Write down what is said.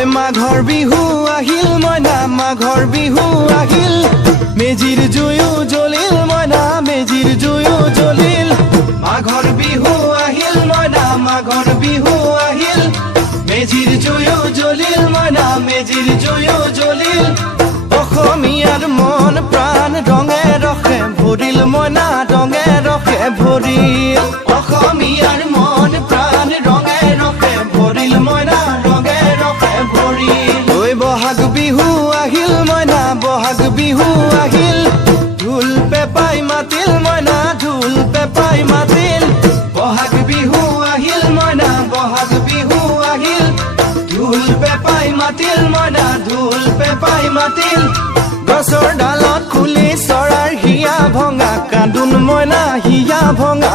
ঐ মাঘৰ বিহু আহিল মইনা মাঘৰ বিহু আহিল মেজিৰ জুয়ো জ্বলিল মইনা মেজিৰ জুয়ো জ্বলিল মাঘৰ বিহু আহিল মইনা মাঘৰ বিহু আহিল মেজিৰ জুয়ো জ্বলিল মইনা মেজিৰ জুয়ো জ্বলিল অসমীয়াৰ মন প্ৰাণ ৰঙে ৰখে ভৰিল মইনা ৰঙে ৰখে ভৰিল অসমীয়াৰ মন প্ৰাণ ৰঙে ৰখে ভৰিল মইনা ৰঙে ৰখে ভৰিল ঐ বহাগ বিহু আহিল মইনা বহাগ বিহু আহিল ঢোল পেপাই মাতিল মইনা ঢোল পেপাই মাতিল বহাগ বিহু আহিল মইনা বহাগ বিহু আহিল ঢোল পেপাই মাতিল মইনা ঢোল পেপাই মাতিল গছৰ ডালত খুলি চৰাৰ হিয়া ভঙা কান্দোন মইনা হিয়া ভঙা